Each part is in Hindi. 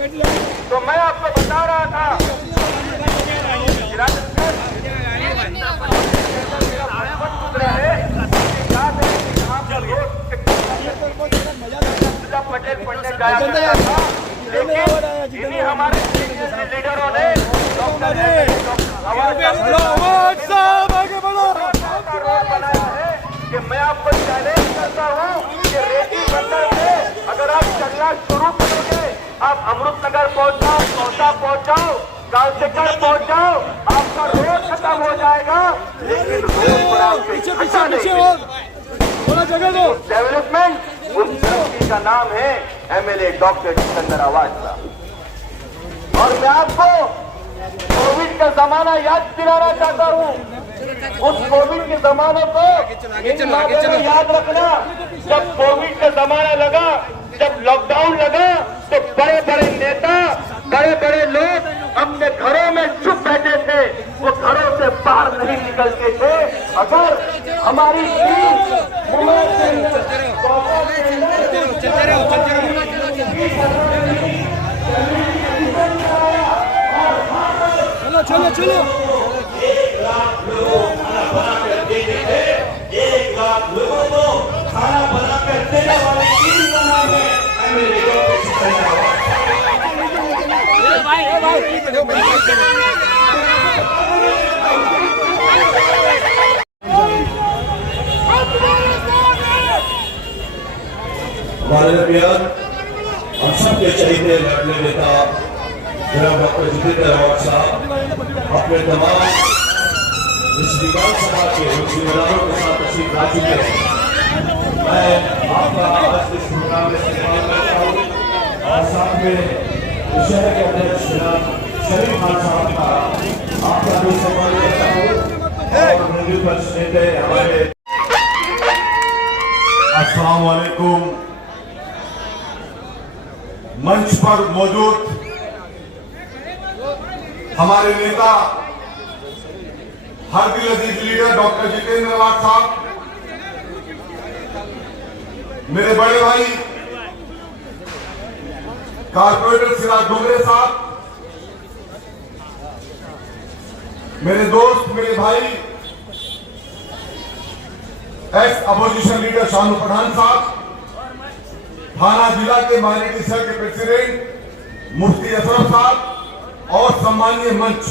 तो मैं आपको बता रहा था पटेल पढ़ने गया था, लेकिन इन्हीं हमारे लीडरों ने रोल बनाया है कि मैं आपको चैलेंज करता हूँ कि रेती बंदर से अगर आप चलना शुरू करोगे, आप अमृतनगर पहुँच जाओ, कौसा पहुँच जाओ, गांव से कर पहुँच जाओ, आपका रोड खत्म हो जाएगा, लेकिन रोड पर आपके अच्छा नहीं। डेवलपमेंट उस व्यक्ति का नाम है एमएलए डॉक्टर जितेंद्र आवाज़। और मैं आपको कोविड का जमाना याद दिलाना चाहता हूँ। उस कोविड के जमाने को याद रखना। जब कोविड का जमाना लगा, जब लॉकडाउन लगा, तो बड़े बड़े नेता, बड़े बड़े लोग अपने घरों में चुप बैठे थे, वो घरों से बाहर नहीं निकलते थे। अगर हमारी चलो चलो 1 लाख लोगों को खाना बना कर देते थे। 1 लाख लोगों को खाना बना कर देने वाले टीम का नाम है एमएलए डॉक्टर जितेंद्र आवाज़। माननीय हम सबके चहीते लड़ने नेता जनाब डॉक्टर जितेंद्र आवाज़ साहब अपने तमाम इस विधानसभा के जिम्मेदारों के साथ तशरीफ ला चुके हैं। मैं आपका आज इस प्रोग्राम में सम्मान करता हूँ और साथ में शहर के अध्यक्ष जनाब शरीफ खान साहब का आपका भी सम्मान करता हूँ और विपक्ष नेता हमारे। अस्सलाम वालेकुम। मंच पर मौजूद हमारे नेता हर दिल अजीज लीडर डॉक्टर जितेंद्र आवाज़ साहब, मेरे बड़े भाई कारपोरेटर सिराज डोंगरे साहब, मेरे दोस्त, मेरे भाई ex opposition leader Shanu Pathan साहब, थाना जिला के माइनॉरिटी सेल के प्रेसिडेंट मुफ्ती अशरफ साहब और सम्मानीय मंच,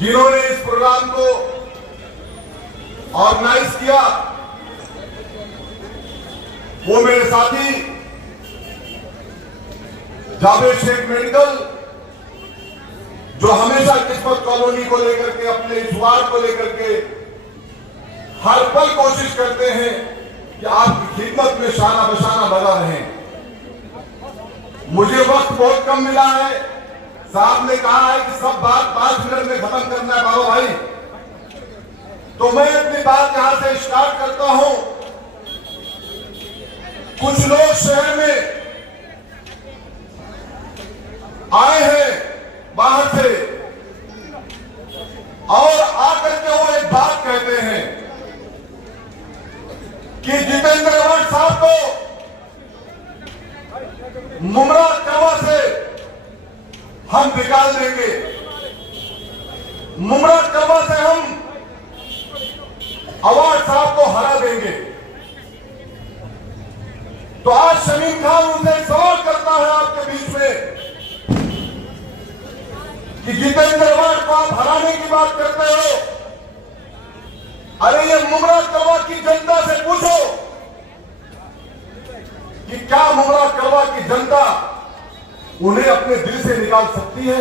जिन्होंने इस प्रोग्राम को ऑर्गेनाइज किया, वो मेरे साथी जावेद शेख मेडिकल, जो हमेशा किस्मत कॉलोनी को लेकर के, अपने इस वार्ड को लेकर के हर पल कोशिश करते हैं कि आपकी खिदमत में शाना बशाना लगा रहें। मुझे वक्त बहुत कम मिला है। साहब ने कहा है कि सब बात 5 मिनट में खत्म करना है बाबा भाई, तो मैं अपनी बात यहां से स्टार्ट करता हूं। कुछ लोग शहर में आए हैं बाहर से और आकर के वो एक बात कहते हैं कि जितेंद्र आवाज़ साहब को मुमरा करवा से हम निकाल देंगे, मुमरा करवा से हम आवाज़ साहब को हरा देंगे। तो आज शमीम खान उनसे सवाल करता है आपके बीच में कि जितेंद्र आवाज़ को आप हराने की बात करते हो। अरे ये मुमरा करवा की जनता से पूछो कि क्या मुमरा करवा की जनता उन्हें अपने दिल से निकाल सकती है?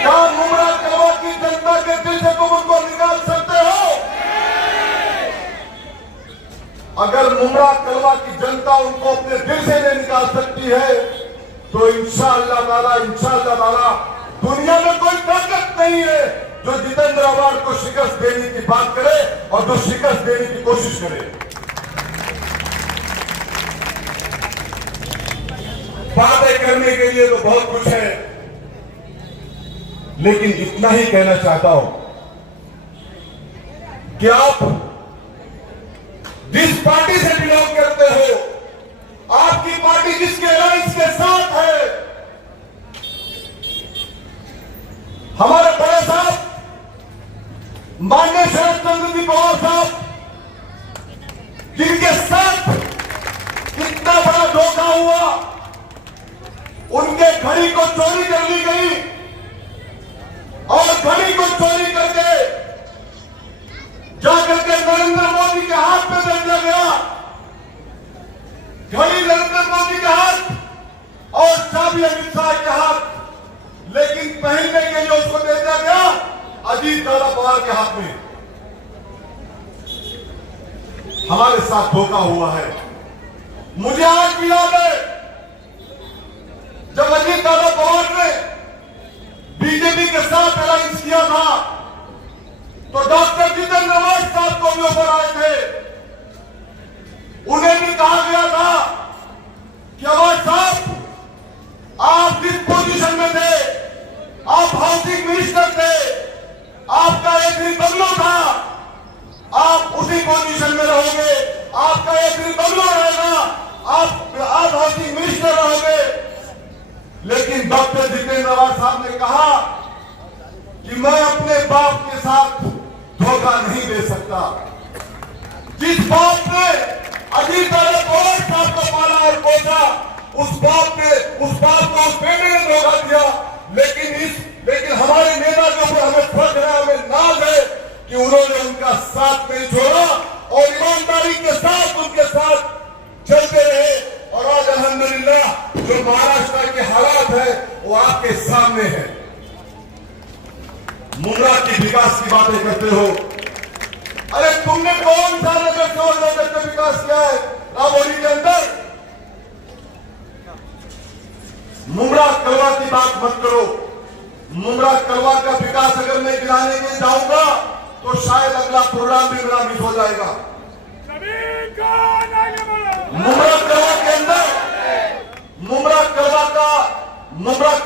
क्या मुमरा करवा की जनता के दिल से तुम उनको निकाल सकते हो? अगर मुमरा करवा की जनता उनको अपने दिल से नहीं निकाल सकती है तो इंशाअल्लाह ताला दुनिया में कोई ताकत नहीं है जो जितेंद्र आवाज़ को शिकस्त देने की बात करे और जो शिकस्त देने की कोशिश करे। बातें करने के लिए तो बहुत कुछ है, लेकिन इतना ही कहना चाहता हूं कि आप जिस पार्टी से बिलोंग करते हो, आपकी पार्टी किसके अलायंस के साथ है। हमारे बड़े साहब माननीय शरद चंद्र जी पवार साहब, जिनके साथ इतना बड़ा धोखा हुआ, उनके घड़ी को चोरी कर ली गई और घड़ी को चोरी करके जाकर के नरेंद्र मोदी के हाथ में दे दिया गया। घड़ी नरेंद्र मोदी के हाथ और चाबी अमित शाह के हाथ, लेकिन पहनने के लिए उसको दे दिया गया अजीत दादा पवार के हाथ में। हमारे साथ धोखा हुआ है। मुझे आज भी याद है जब अजीत दादा पवार ने बीजेपी के साथ अलायंस किया था तो डॉक्टर जितेंद्र अवाज साहब को भी ऊपर आए थे। उन्हें भी कहा गया था कि अवाज साहब, आप जिस पोजीशन में थे, आप हाउसिंग मिनिस्टर थे, आपका एक ही बंगलो था, आप उसी पोजीशन में रहोगे, आपका एक ही बंगलो रहेगा, आप हाउसिंग मिनिस्टर रहोगे। लेकिन डॉक्टर जितेंद्र अवाज साहब ने कहा कि मैं अपने बाप के साथ धोखा नहीं दे सकता। जिस बाप ने अजीत दादा पवार साहब को पाला और पोसा, उस बाप को उस बेटे ने धोखा दिया। लेकिन हमारे नेता के ऊपर हमें फर्क है, हमें नाज है कि उन्होंने उनका साथ नहीं छोड़ा और ईमानदारी के साथ उनके साथ चलते रहे। और आज अल्हम्दुलिल्लाह जो महाराष्ट्र के हालात है वो आपके सामने है। मुंद्रा की विकास की बातें करते हो, अरे तुमने कौन सा नगर का विकास किया है रामोरी के अंदर? मुंद्रा कलवा की बात मत करो। मुंद्रा कलवा का विकास अगर मैं गिनाने के जाऊंगा तो शायद अगला प्रोग्राम भी मेरा मिस हो जाएगा। मुंद्रा कलवा के अंदर मुंद्रा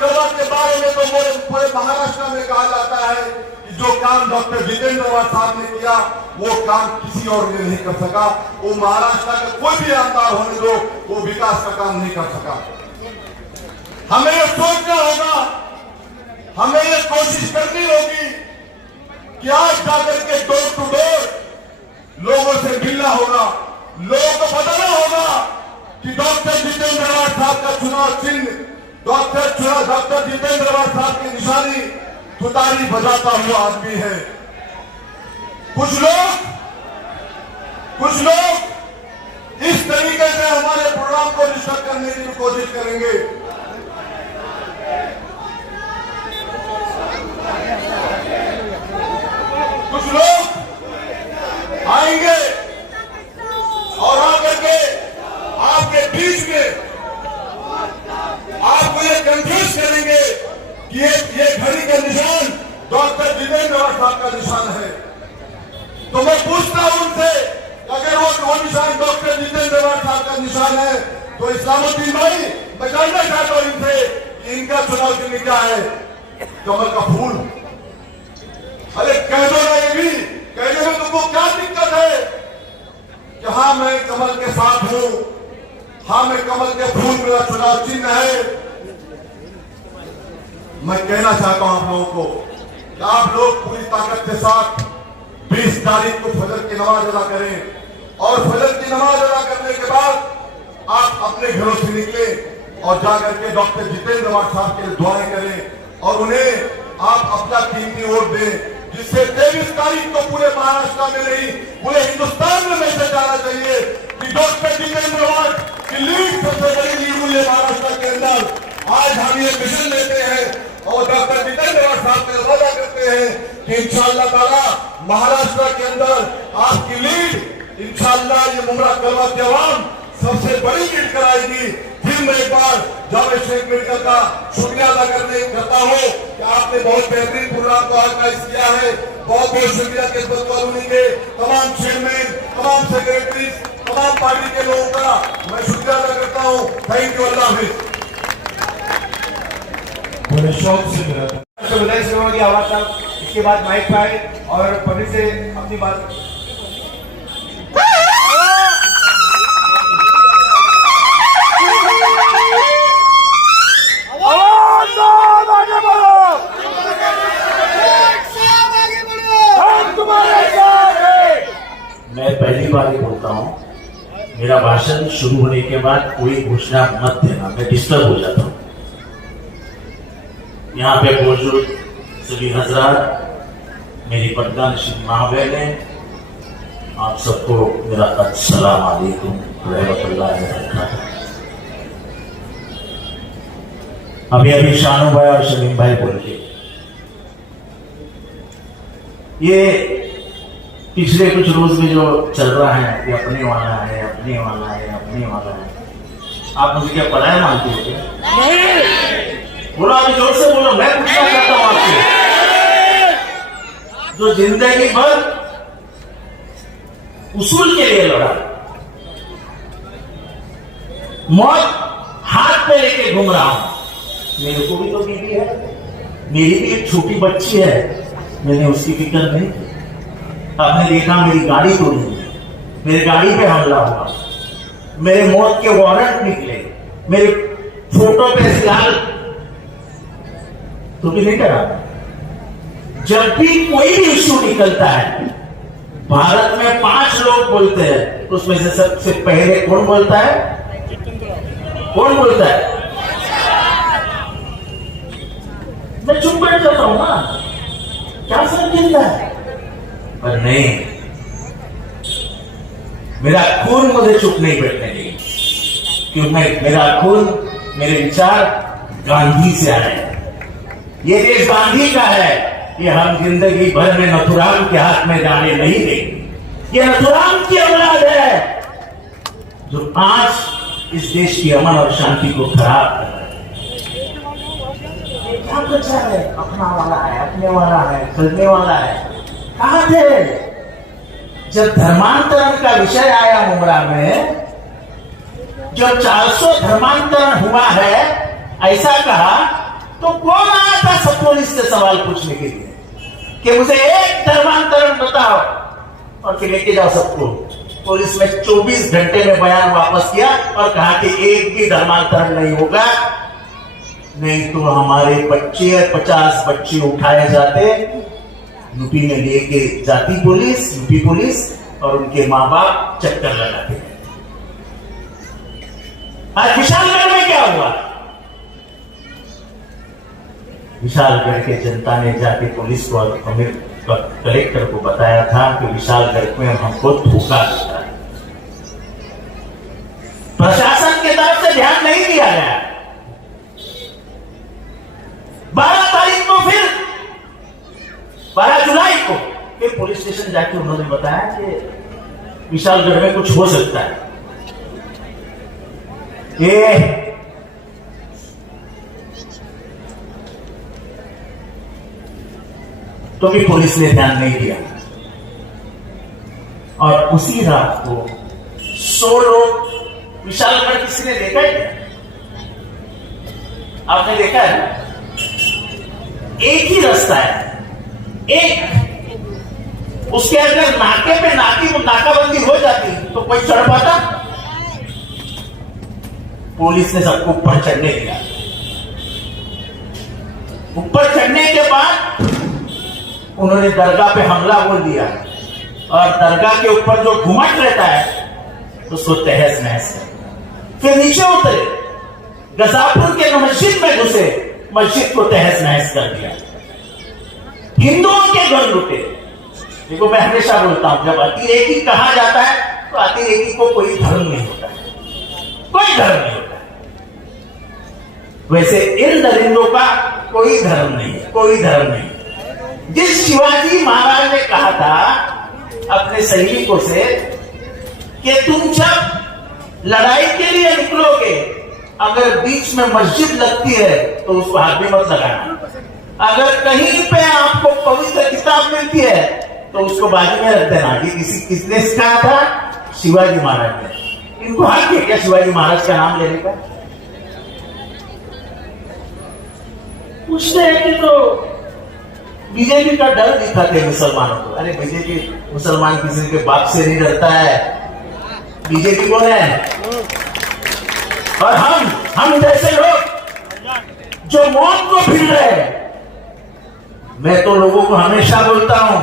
कलवा के बारे में तो पूरे महाराष्ट्र में कहा जाता है कि जो काम डॉक्टर जितेंद्र अवाज साहब ने किया वो काम किसी और ने नहीं कर सका। वो महाराष्ट्र का कोई भी आमदार होने दो, वो विकास का काम नहीं कर सका। हमें यह सोचना होगा, हमें यह कोशिश करनी होगी कि आज जाकर के डोर टू डोर लोगों से मिलना होगा, लोगों को बताना होगा कि डॉक्टर जितेंद्र अवाज साहब का चुनाव चिन्ह डॉक्टर जितेंद्र अवाज साहब की निशानी तुतारी बजाता हुआ आदमी है। कुछ लोग इस तरीके से हमारे प्रोग्राम को डिस्टर्ब करने की कोशिश करेंगे। कुछ लोग आएंगे और आकर के आपके बीच में आपको ये कंफ्यूज करेंगे कि ये घड़ी का निशान डॉक्टर जितेंद्र अवाज साहब का निशान है। तो मैं पूछता हूं उनसे, अगर वो निशान डॉक्टर जितेंद्र अवाज साहब का निशान है तो इस्लामुद्दीन भाई, मैं जानना चाहता हूं इनसे कि इनका चुनाव चिन्ह क्या है? कमल का फूल। अरे कह दो ना, ये भी कहने में तुमको क्या दिक्कत है कि हाँ मैं कमल के साथ हूं, हाँ मैं कमल के फूल मेरा चुनाव चिन्ह है। मैं कहना चाहता हूं आप लोगों को कि आप लोग पूरी ताकत के साथ 20 तारीख को फजर की नमाज अदा करें और फजर की नमाज अदा करने के बाद आप अपने घरों से निकले और जाकर के डॉक्टर जितेंद्र अवाज साहब के लिए दुआएं करें और उन्हें आप अपना कीमती वोट दें, जिससे 23 तारीख को पूरे महाराष्ट्र में नहीं पूरे हिंदुस्तान में मैसेज आना चाहिए कि डॉक्टर जितेंद्र अवाज की लीड सबसे बड़ी लीड हुई है महाराष्ट्र के अंदर। आज हम ये मिशन लेते हैं और डॉक्टर जितेंद्र अवाज साहब से वादा करते हैं कि इंशाअल्लाह ताला महाराष्ट्र के अंदर आपकी लीड इंशाअल्लाह ये मुंद्रा कलवा की आवाम सबसे बड़ी लीड कराएगी। फिर मैं एक बार जावेद शेख मेडिकल का शुक्रिया अदा करता हूँ कि आपने बहुत बेहतरीन प्रोग्राम को ऑर्गेनाइज किया है। बहुत बहुत शुक्रिया किस्मत कॉलोनी के तमाम चेयरमैन, तमाम सेक्रेटरी, तमाम पार्टी के लोगों का मैं शुक्रिया अदा करता हूँ। थैंक यू, अल्लाह हाफिज। बड़े शौक से मेरा विधायक सेवा की आवाज साहब इसके बाद माइक पाए और पब्लिक से अपनी बात। के बाद कोई घोषणा मत देना, मैं डिस्टर्ब हो जाता हूं। यहाँ पे मौजूद सभी हजरात, मेरी पटना नशीन माँ बहनें, आप सबको मेरा अस्सलाम वालेकुम रहमतुल्लाहि व बरकातहू। अभी शानू भाई और शमीम भाई बोल के ये पिछले कुछ रोज में जो चल रहा है कि अपने वाला है, अपने वाला है, अपने वाला है, आप मुझे क्या पढ़ाया मानते हो क्या? बोलो, अभी जोर से बोलो। मैं पूछना चाहता हूं आपसे, जो जिंदगी भर उसूल के लिए लड़ा, मौत हाथ पे लेके घूम रहा हूं, मेरे को भी तो बीवी है, मेरी भी एक छोटी बच्ची है, मैंने उसकी फिक्र नहीं की। आपने देखा मेरी गाड़ी तोड़ी, मेरी गाड़ी पे हमला हुआ, मेरे मौत के वारंट निकले, मेरे फोटो पे सियाल तो भी नहीं करा। जब भी कोई भी इश्यू निकलता है, भारत में 5 लोग बोलते हैं, उसमें से सबसे पहले कौन बोलता है? कौन बोलता है? मैं चुप बैठ जाता हूं ना, क्या फर्क गिरता है? पर नहीं, मेरा खून मुझे चुप नहीं बैठने देगी, क्योंकि मेरा खून, मेरे विचार गांधी से आए हैं। ये देश गांधी का है, ये हम जिंदगी भर में नथुराम के हाथ में जाने नहीं देंगे। ये नथुराम की औलाद है जो आज इस देश की अमन और शांति को खराब कर रहा है। ये क्या बचा है? अपना वाला है, अपने वाला है, चलने वाला है। कहां थे जब धर्मांतरण का विषय आया मुमरा में? जब 400 धर्मांतरण हुआ है ऐसा कहा, तो कौन आया था सब पुलिस से सवाल पूछने के लिए कि मुझे एक धर्मांतरण बताओ और फिर लेके जाओ सबको? पुलिस ने 24 घंटे में बयान वापस किया और कहा कि एक भी धर्मांतरण नहीं होगा, नहीं तो हमारे बच्चे 50 बच्चे उठाए जाते, यूपी में लेके जाती पुलिस, यूपी पुलिस, और उनके माँ बाप चक्कर लगाते। आज विशालगढ़ में क्या हुआ? विशालगढ़ के जनता ने जाके पुलिस को और कलेक्टर को बताया था कि विशालगढ़ में हमको धोखा मिला है। प्रशासन की तरफ से ध्यान नहीं दिया गया। 12 तारीख को, फिर 12 जुलाई को फिर पुलिस स्टेशन जाके उन्होंने बताया कि विशालगढ़ में कुछ हो सकता है। ये तो भी पुलिस ने ध्यान नहीं दिया और उसी रात को 100 लोग, विशालगढ़ किसी ने देखा है? आपने देखा है? एक ही रास्ता है, एक, उसके अगर नाके पे नाकाबंदी हो जाती तो कोई चढ़ पाता? पुलिस ने सबको ऊपर चढ़ने दिया। ऊपर चढ़ने के बाद उन्होंने दरगाह पे हमला बोल दिया और दरगाह के ऊपर जो घुमट रहता है उसको तहस नहस कर, फिर नीचे उतरे, गजापुर के मस्जिद में घुसे, मस्जिद को तहस नहस कर दिया, हिंदुओं के घर लुटे। देखो, मैं हमेशा बोलता हूं, जब अतिरेकी कहा जाता है तो अतिरेकी को कोई धर्म नहीं होता है, कोई धर्म नहीं होता है। वैसे इन दरिंदों का कोई धर्म नहीं है, कोई धर्म नहीं। जिस शिवाजी महाराज ने कहा था अपने सैनिकों से कि तुम जब लड़ाई के लिए निकलोगे, अगर बीच में मस्जिद लगती है तो उसको हाथ में मत लगाना, अगर कहीं पे आपको पवित्र किताब मिलती है तो उसको बाजू में रख देना। ये किसने कहा था? शिवाजी महाराज ने। इनको हक है क्या शिवाजी महाराज का नाम लेने का? पूछते हैं कि तो बीजेपी का डर दिखाते मुसलमानों को। अरे बीजेपी, मुसलमान किसी के बाप से नहीं डरता है। बीजेपी कौन है? और हम जैसे लोग जो मौत को फिर रहे हैं। मैं तो लोगों को हमेशा बोलता हूं,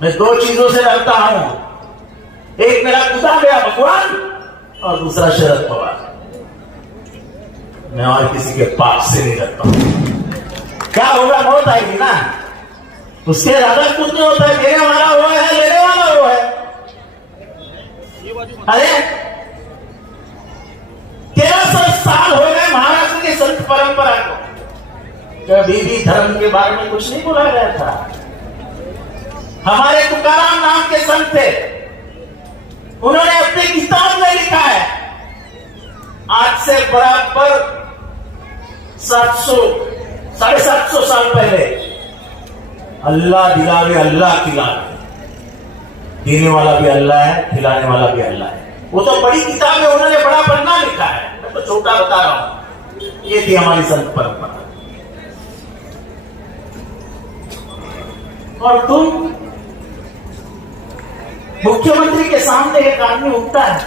मैं 2 चीजों से डरता हूं। एक मेरा खुदा, मेरा भगवान, और दूसरा शरद पवार। मैं और किसी के पाप से नहीं डरता हूं। क्या होगा, मौत आएगी ना, उसके ज्यादा कुछ नहीं होता है। देने वाला वो है, लेने वाला वो है। अरे 1300 साल हो गए महाराष्ट्र की संत परंपरा को, कभी भी धर्म के बारे में कुछ नहीं बोला गया था। हमारे तुकाराम नाम के संत थे, उन्होंने अपनी किताब में लिखा है, आज से बराबर 750 साल पहले, अल्लाह दिलावे अल्लाह खिलावे। देने वाला भी अल्लाह है, खिलाने वाला भी अल्लाह है। वो तो बड़ी किताब है, उन्होंने बड़ा पन्ना लिखा है, मैं तो छोटा बता रहा हूं। ये थी हमारी संत परंपरा। और तुम, मुख्यमंत्री के सामने एक आदमी उठता है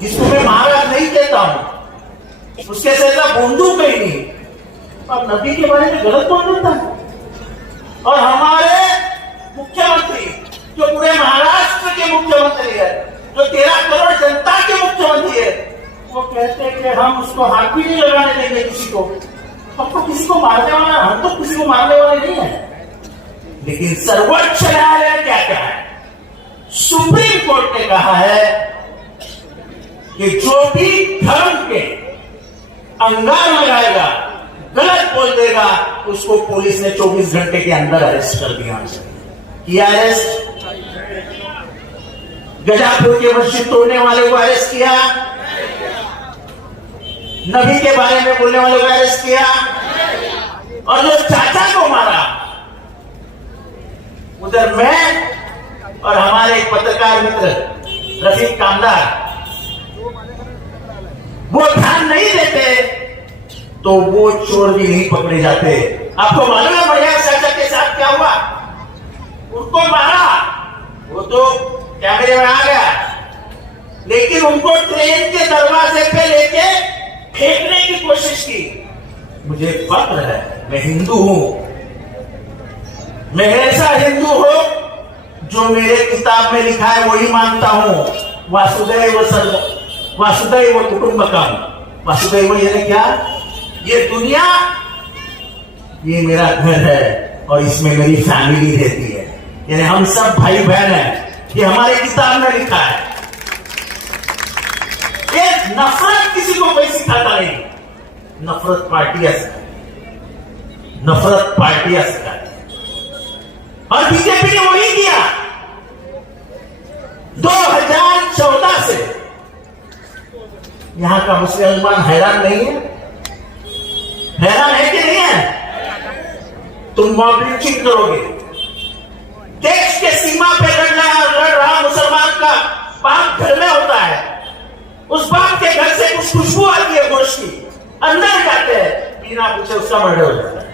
जिसको मैं महाराज नहीं कहता हूं, उसके जैसा बंदूक ही नहीं, और नबी के बारे में गलत बोल देता है। और हमारे मुख्यमंत्री जो पूरे महाराष्ट्र के मुख्यमंत्री है, जो 13 करोड़ जनता के मुख्यमंत्री है, वो कहते हैं कि हम उसको हाथ भी नहीं लगाने देंगे किसी को। हम तो किसी को मारने वाला, हम तो किसी को मारने वाले नहीं है। लेकिन सर्वोच्च न्यायालय ने क्या कहा है? सुप्रीम कोर्ट ने कहा है कि जो भी धर्म के अंगार लगाएगा, गलत बोल देगा, उसको पुलिस ने 24 घंटे के अंदर अरेस्ट कर दिया। किया अरेस्ट, गजापुर के मस्जिद तोड़ने वाले को अरेस्ट किया, नबी के बारे में बोलने वाले को अरेस्ट किया, और जो चाचा को मारा, उधर मैं और हमारे एक पत्रकार मित्र रफीक कामदार, वो ध्यान नहीं देते तो वो चोर भी नहीं पकड़े जाते। आपको मालूम है बढ़िया चाचा के साथ क्या हुआ? उनको मारा, वो तो कैमरे में आ गया, लेकिन उनको ट्रेन के दरवाजे पे लेके फेंकने की कोशिश की। मुझे फक्र है, मैं हिंदू हूं, मैं ऐसा हिंदू हूं जो मेरे किताब में लिखा है वही मानता हूं। वासुदैव कुटुंबकम। वासुदैव यानी क्या? ये दुनिया, ये मेरा घर है और इसमें मेरी फैमिली रहती है, यानी हम सब भाई बहन हैं। ये हमारे किताब में लिखा है। ये नफरत किसी को कोई सिखाता नहीं, नफरत पार्टियां सिखाती, नफरत पार्टियां सिखाती। और बीजेपी ने वही किया। 2014 से यहां का मुसलमान हैरान नहीं है? हैरान है कि नहीं है? तुम मॉब लिंचिंग करोगे, देश के सीमा पे लड़ रहा मुसलमान का बाप घर में होता है, उस बाप के घर से कुछ खुशबू आती है गोश्त की, अंदर जाते हैं, बिना पूछे उसका मर्डर हो जाता है।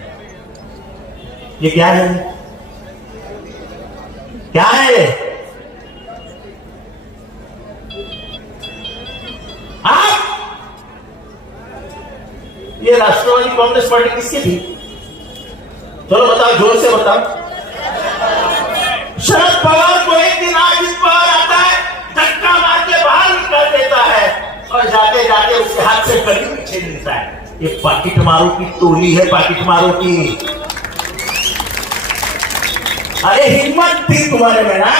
ये क्या है? क्या है? आप, ये राष्ट्रवादी कांग्रेस पार्टी किसकी थी? चलो बताओ, जोर से बताओ। शरद पवार को एक दिन आज इस पवार आता है, धक्का मार के बाहर निकाल देता है और जाते जाते उसके हाथ से गली में छीन लेता है। ये पाकिट मारो की टोली है, पाकिट मारो की। अरे हिम्मत थी तुम्हारे में ना,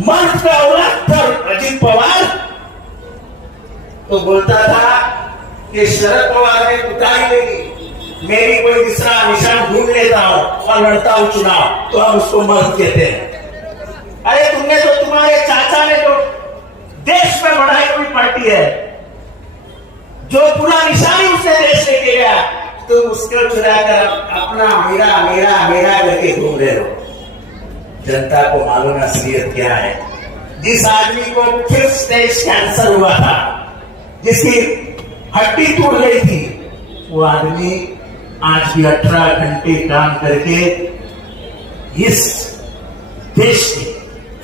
मर्द का औरत था अजित पवार, तो बोलता था कि शरद पवार ने उतारी लेगी, मेरी कोई दूसरा निशान ढूंढ लेता हूं और लड़ता हूं चुनाव, तो हम उसको मर्द कहते हैं। अरे तुमने तो, तुम्हारे चाचा ने तो देश में बढ़ाई हुई पार्टी है, जो पूरा निशानी उसने देश लेके गया, तो उसको चुराकर अपना मेरा मेरा मेरा करके घूम रहे हो। जनता को मालूम असलियत क्या है। जिस आदमी को 5th स्टेज कैंसर हुआ था, जिसकी हड्डी टूट गई थी, वो आदमी आज भी 18 घंटे काम करके इस देश की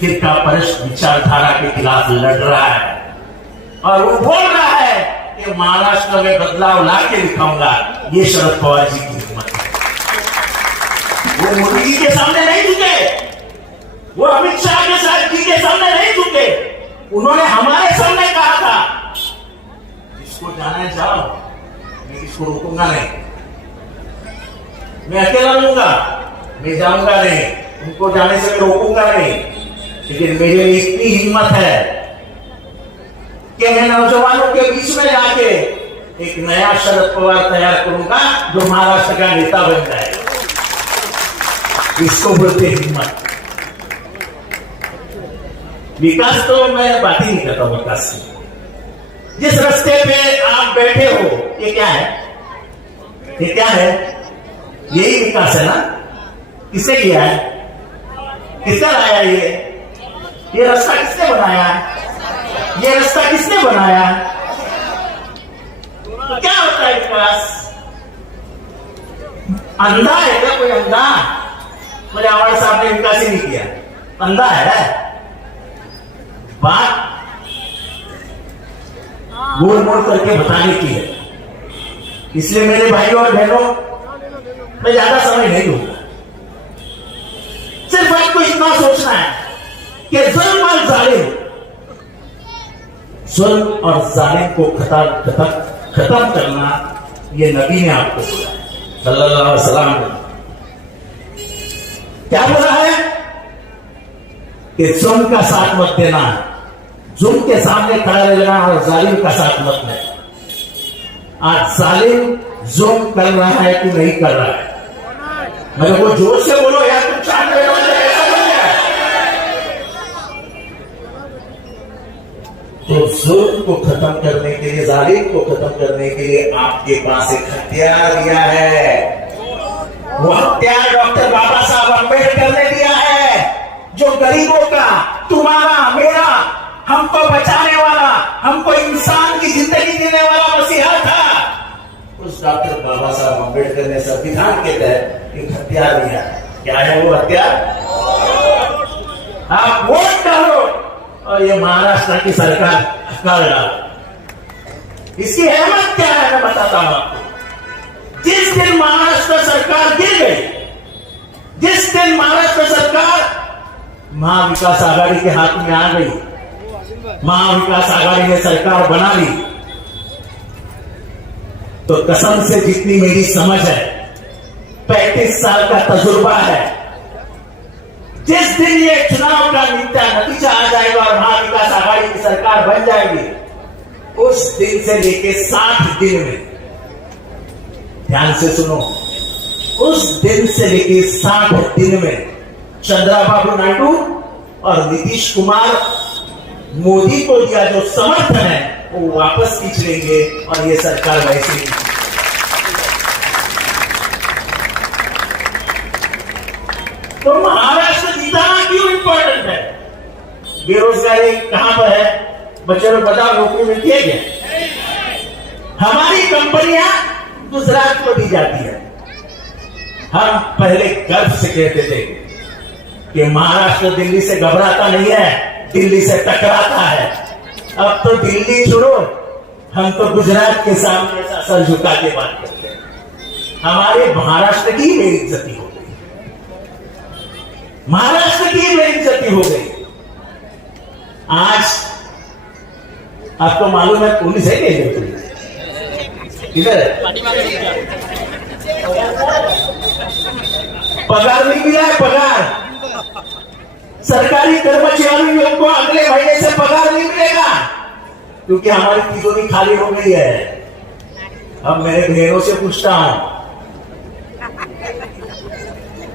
फिरकापरस्त विचारधारा के खिलाफ लड़ रहा है, और वो बोल रहा है कि महाराष्ट्र में बदलाव ला के दिखाऊंगा। ये शरद पवार जी की हिम्मत है। वो मोदी जी के सामने नहीं झुके, वो अमित शाह के साथ जी के सामने नहीं झुके, उन्होंने हमारे सामने कहा था इसको जाना है जाओ, मैं इसको रोकूंगा नहीं। मैं अकेला लूंगा, मैं जाऊंगा नहीं, उनको जाने से मैं रोकूंगा नहीं। लेकिन मेरे लिए इतनी हिम्मत है कि मैं नौजवानों के बीच में जाके एक नया शरद पवार तैयार करूंगा जो महाराष्ट्र का नेता बन जाए। इसको बोलते हिम्मत। विकास तो मैं बात ही नहीं करता हूं विकास की। जिस रास्ते पे आप बैठे हो, ये क्या है? ये क्या है? यही विकास है ना? किसने किया है? किसने लाया ये रास्ता किसने बनाया? ये रास्ता किसने बनाया? तो क्या होता है विकास? अंधा है क्या कोई? अंधा? मुझे हमारे साहब ने विकास ही नहीं किया, अंधा है। बात मोड़ मोड़ करके बताने की है। इसलिए मेरे भाइयों और बहनों, मैं ज्यादा समय नहीं दूंगा। सिर्फ आपको इतना सोचना है कि जुल्म और जालिम को खत्म करना, ये नबी ने आपको बोला सल्लल्लाहु अलैहि वसल्लम ने। क्या बोला है कि जुल्म का साथ मत देना, जुल्म के सामने खड़ा रहना और जालिम का साथ मत देना। आज जालिम जुल्म कर रहा है कि नहीं कर रहा है? मेरे को जोर से बोलो यार, तुम चाट रहे हो ऐसा बोल रहा है। तो जुल्म को खत्म करने के लिए, जालिम को खत्म करने के लिए आपके पास एक हथियार दिया है। वो हथियार डॉक्टर बाबा साहब अम्बेडकर ने दिया है, जो गरीबों का, तुम्हारा, मेरा, हमको बचाने वाला, हमको इंसान की जिंदगी देने वाला मसीहा था। उस डॉक्टर बाबा साहब अम्बेडकर ने संविधान के तहत एक हथियार दिया। क्या है वो हथियार? आप वोट डालो और ये महाराष्ट्र की सरकार हकार डालो। इसकी अहमियत क्या है मैं बताता हूं आपको। जिस दिन महाराष्ट्र सरकार गिर गई, जिस दिन महाराष्ट्र सरकार महाविकास आघाड़ी के हाथ में आ गई, महाविकास आघाड़ी ने सरकार बना ली, तो कसम से जितनी मेरी समझ है, 35 साल का तजुर्बा है, जिस दिन ये चुनाव का नतीजा आ जाएगा और महाविकास आघाड़ी की सरकार बन जाएगी, उस दिन से लेके 60 दिन में, ध्यान से सुनो, उस दिन से लेके 60 दिन में चंद्रबाबू नायडू और नीतीश कुमार मोदी को दिया जो समर्थन है वो वापस खींच लेंगे और ये सरकार वैसे ही। तो महाराष्ट्र जीताना क्यों इंपॉर्टेंट है? बेरोजगारी कहां पर है? बच्चों को बताओ, नौकरी मिलती है क्या? हमारी कंपनियां गुजरात को दी जाती है। हम पहले गर्व से कहते थे कि महाराष्ट्र दिल्ली से घबराता नहीं है, दिल्ली से टकराता है। अब तो दिल्ली छोड़ो, हम तो गुजरात के सामने सर झुका के बात करते हैं। हमारे महाराष्ट्र की बेइज्जती हो गई, महाराष्ट्र की बेइज्जती हो गई। आज आपको मालूम है पुलिस है क्या? इधर पगार नहीं मिला है, पगार सरकारी कर्मचारियों को अगले महीने से पगार नहीं मिलेगा, क्योंकि हमारी तिजोरी खाली हो गई है। अब मेरे बहनों से पूछता हूं,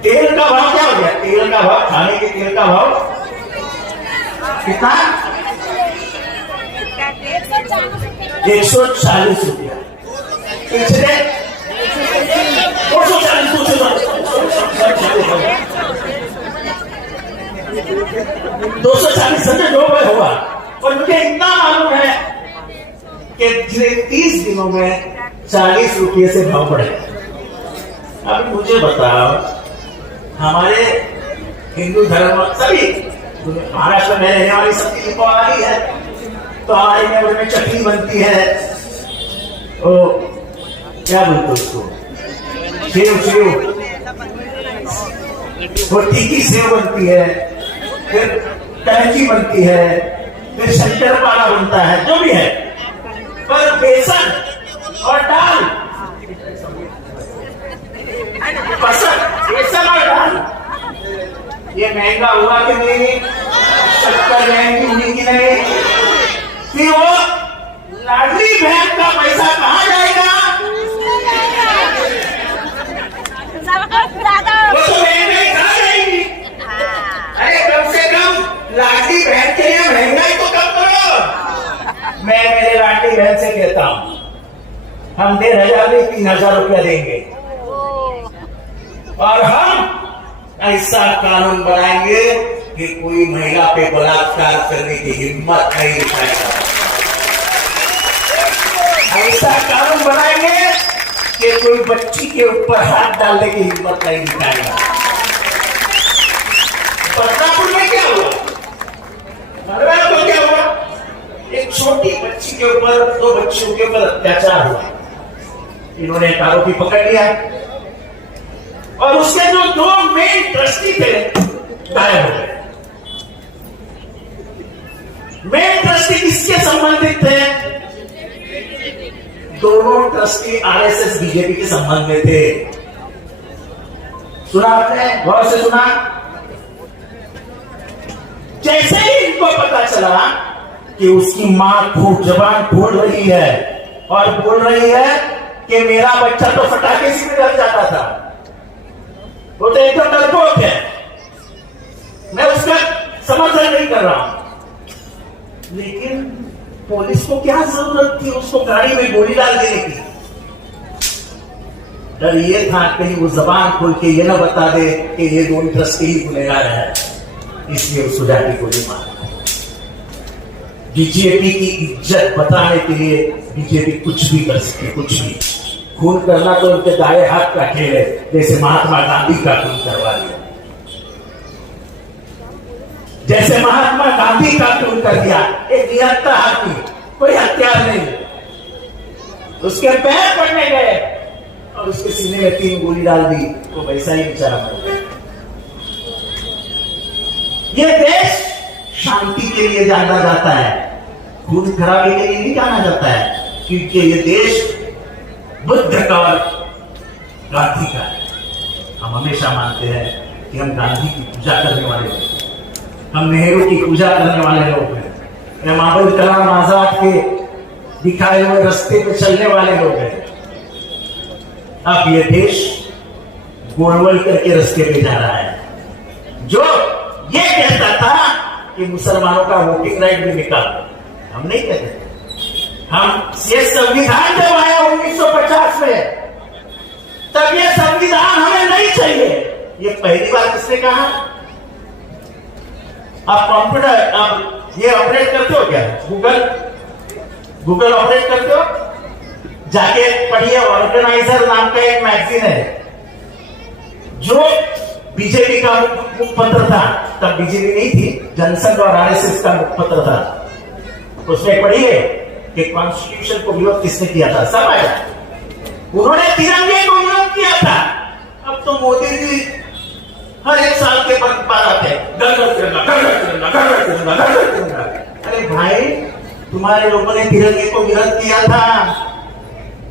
तेल का भाव क्या हो गया? तेल का भाव, खाने के तेल का भाव कितना? 140 रुपया। पिछले 240 समझे 2 रुपए होगा। और मुझे इतना मालूम है कि 30 दिनों में 40 रुपये से भाव बढ़े। अब मुझे बताओ, हमारे हिंदू धर्म सभी महाराष्ट्र में रहने वाली सब चीज को आ रही है, तो हमारे में चटनी बनती है, ओ क्या बोलते उसको, सेव वो टिक्की सेव बनती है, फिर कलची बनती है, फिर शंकरपारा बनता है, जो भी है। पर बेसन और दाल, बेसन और दाल ये महंगा हुआ कि नहीं? शक्कर महंगी हुई कि नहीं? फिर वो लाडली बहन का पैसा कहाँ जाएगा? वो तो महंगाई खा जाएगी। अरे कम से कम लाडली बहन के लिए महंगाई तो कम करो। मैं मेरे लाडली बहन से कहता हूँ, हम 1,500 में 3,000 रुपया देंगे और हम ऐसा कानून बनाएंगे कि कोई महिला पे बलात्कार करने की हिम्मत नहीं दिखाएगा। ऐसा कानून बनाएंगे कि कोई बच्ची के ऊपर हाथ डालने की हिम्मत नहीं दिखाएगा। बदलापुर में क्या हुआ? मरवाड़ को क्या हुआ? एक छोटी बच्ची के ऊपर, 2 बच्चियों के ऊपर अत्याचार हुआ। इन्होंने एक आरोपी पकड़ लिया और उसके जो 2 मेन ट्रस्टी थे गायब हो गए। मेन ट्रस्टी किसके संबंधित थे? दोनों ट्रस्टी आरएसएस बीजेपी के संबंध में थे। सुना आपने? गौर से सुना? जैसे ही इनको पता चला कि उसकी मां खूब जबान खोल रही है और बोल रही है कि मेरा बच्चा तो फटाके से भी डर जाता था, वो तो एकदम डरपोक है, मैं उसका समर्थन नहीं कर रहा हूं, लेकिन पुलिस को क्या जरूरत थी उसको गाड़ी में गोली डाल देने की? डर ये था कहीं वो जबान खोल के ये ना बता दे कि ये 2 ट्रस्टी ही गुनहगार है, इसलिए उसको जाके गोली मार। बीजेपी की इज्जत बताने के लिए बीजेपी कुछ भी कर सकती, कुछ भी। खून करना तो उनके दाएं हाथ का खेल है, जैसे महात्मा गांधी का खून करवा दिया, जैसे महात्मा गांधी का खून कर दिया। एक निहत्था आदमी, कोई हथियार नहीं, उसके पैर पड़ने गए और उसके सीने में 3 गोली डाल दी, तो वैसा ही बेचारा मर गया। ये देश शांति के लिए जाना जाता है, खून खराबे के लिए नहीं जाना जाता है, क्योंकि ये देश बुद्ध का और गांधी का है। हम हमेशा मानते हैं कि हम गांधी की पूजा करने वाले लोग, हम नेहरू की पूजा करने वाले लोग हैं, हम अब्दुल कलाम आजाद के दिखाए हुए रास्ते पे चलने वाले लोग हैं। अब ये देश गोलवल करके रास्ते पे जा रहा है, जो ये कहता था कि मुसलमानों का वोटिंग राइट भी निकाल। हम नहीं कहते, हम ये संविधान जब आया 1950 में, तब ये संविधान हमें नहीं चाहिए। ये पहली बार किसने कहा? आप कंप्यूटर, आप ये ऑपरेट करते हो क्या? गूगल ऑपरेट करते हो? जाके पढ़िए, ऑर्गेनाइजर नाम का एक मैगजीन है, जो बीजेपी का मुखपत्र था। तब बीजेपी नहीं थी, जनसंघ और आरएसएस का मुखपत्र था। उसमें पढ़िए कि कॉन्स्टिट्यूशन को विरोध किसने किया था, सब आया। उन्होंने तिरंगे को विरोध किया था। अब तो मोदी जी हर 1 साल के बाद आते हैं, अरे भाई, तुम्हारे लोगों ने तिरंगे को विरोध किया था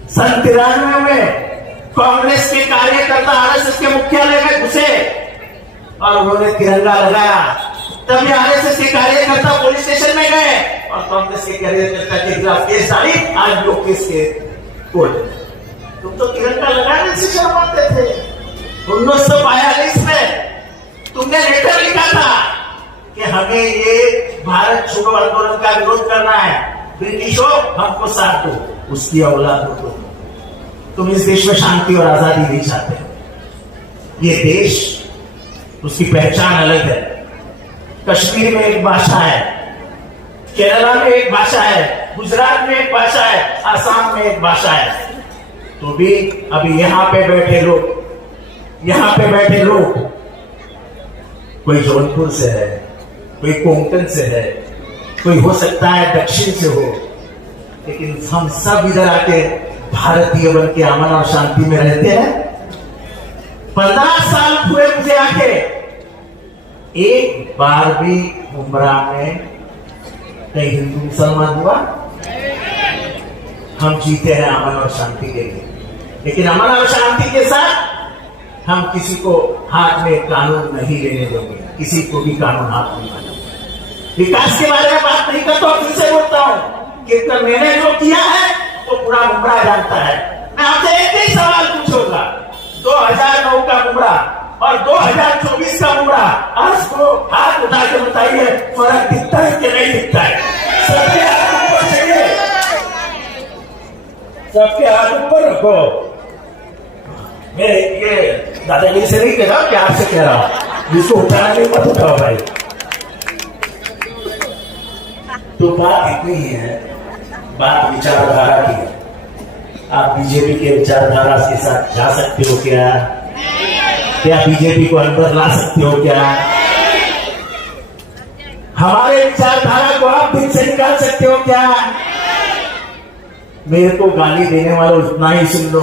93 में। कांग्रेस के कार्यकर्ता आरएसएस के मुख्यालय में घुसे और उन्होंने तिरंगा लगाया, तभी आरएसएस के कार्यकर्ता पुलिस स्टेशन में गए और कांग्रेस के कार्यकर्ता के खिलाफ केस डाली। आज लोग केस के कोर्ट। तुम तो तिरंगा लगाने से शर्माते थे। 1942 में तुमने लेटर लिखा था कि हमें ये भारत छोड़ो आंदोलन का विरोध करना है, ब्रिटिशों हमको साथ दो। उसकी औलाद हो तुम इस देश में शांति और आजादी नहीं चाहते। ये देश, उसकी पहचान अलग है। कश्मीर में एक भाषा है, केरला में एक भाषा है, गुजरात में एक भाषा है, आसाम में एक भाषा है। तो भी अभी यहाँ पे बैठे लोग कोई जौनपुर से है, कोई कोंकण से है, कोई हो सकता है दक्षिण से हो, लेकिन हम सब इधर आके भारतीय बन के अमन और शांति में रहते हैं। 15 साल हुए मुझे आके, एक बार भी उमरा में कहीं हिंदू मुसलमान हुआ? हम जीते हैं अमन और शांति के लिए, लेकिन अमन और शांति के साथ हम किसी को हाथ में कानून नहीं लेने देंगे, किसी को भी कानून हाथ नहीं मानेंगे। विकास के बारे में बात नहीं करता हूं, फिर से बोलता हूं कि मैंने जो किया है वो पूरा गुमराह जानता है। मैं आपसे एक ही सवाल पूछूंगा, 2009 का गुमराह और 2024 का गुमराह, आज को हाथ उठा के बताइए फर्क दिखता है कि नहीं दिखता है? सबके हाथ ऊपर चाहिए, सबके हाथ ऊपर रखो। मैं ये दादागिरी से नहीं कह रहा, प्यार से कह रहा हूं, जिसको उठाना नहीं मत उठाओ भाई। तो बात इतनी ही है, बात विचारधारा की है। आप बीजेपी के विचारधारा के साथ जा सकते हो क्या? क्या बीजेपी को अंदर ला सकते हो क्या? हमारे विचारधारा को आप दिल से निकाल सकते हो क्या? मेरे को गाली देने वालों इतना ही सुन लो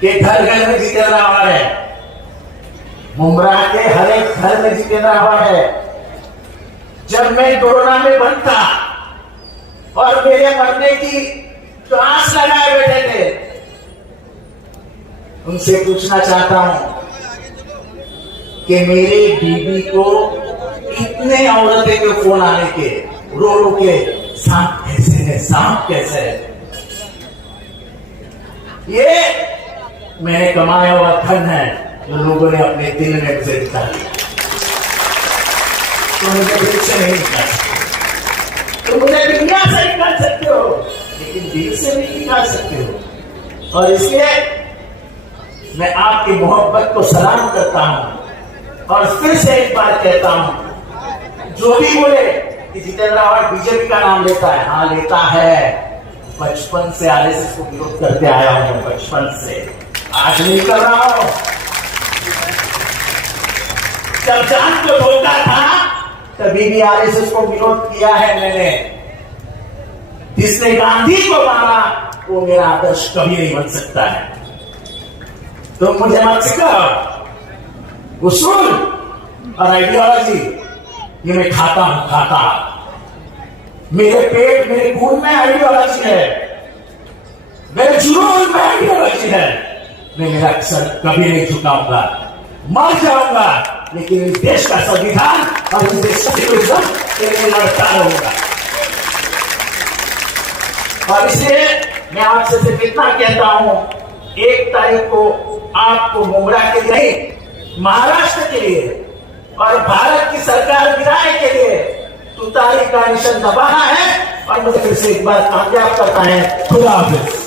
कि घर घर में जितेंद्र आवाज है, मुमरा के हर एक घर में जितेंद्र आवाज है। जब मैं कोरोना में बंद था और मेरे मरने की तो आस लगाए बैठे थे, उनसे पूछना चाहता हूं कि मेरी बीबी को इतने औरतें के फोन आने के, रो रो के सांप कैसे है, सांप कैसे है। ये मैंने कमाया हुआ धन है जो लोगों ने अपने दिल में मुझे दिखा दिया। तो मुझे दिल से नहीं निकाल सकते, तो मुझे दुनिया से निकाल सकते हो, लेकिन दिल से नहीं निकाल सकते हो। और इसलिए मैं आपकी मोहब्बत को सलाम करता हूं और फिर से एक बार कहता हूं, जो भी बोले कि जितेंद्र आवाज बीजेपी का नाम लेता है, हाँ लेता है। बचपन से आरएसएस को विरोध करते आया हूं, बचपन से, आज नहीं कर रहा हूं। जब जान को धोखा था तभी भी आरएसएस को विरोध किया है मैंने। जिसने गांधी को मारा वो मेरा आदर्श कभी नहीं बन सकता है। तो मुझे मत सिखाओ उसूल और आइडियोलॉजी, ये मैं खाता हूं, खाता। मेरे पेट मेरे खून में आइडियोलॉजी है, मेरे जुनून में आइडियोलॉजी है। मैं मेरा सर कभी नहीं झुकाऊंगा, मर जाऊंगा, लेकिन इस देश का संविधान और इस देश का सेकुलरिज्म के लिए लड़ता रहूंगा। और इसलिए मैं आपसे सिर्फ इतना कहता हूं, 1 तारीख को आपको मुमरा के लिए नहीं, महाराष्ट्र के लिए और भारत की सरकार गिराने के लिए तुतारी का निशान दबाना है। और मुझे फिर से एक बार कामयाब करता है। खुदा हाफिज।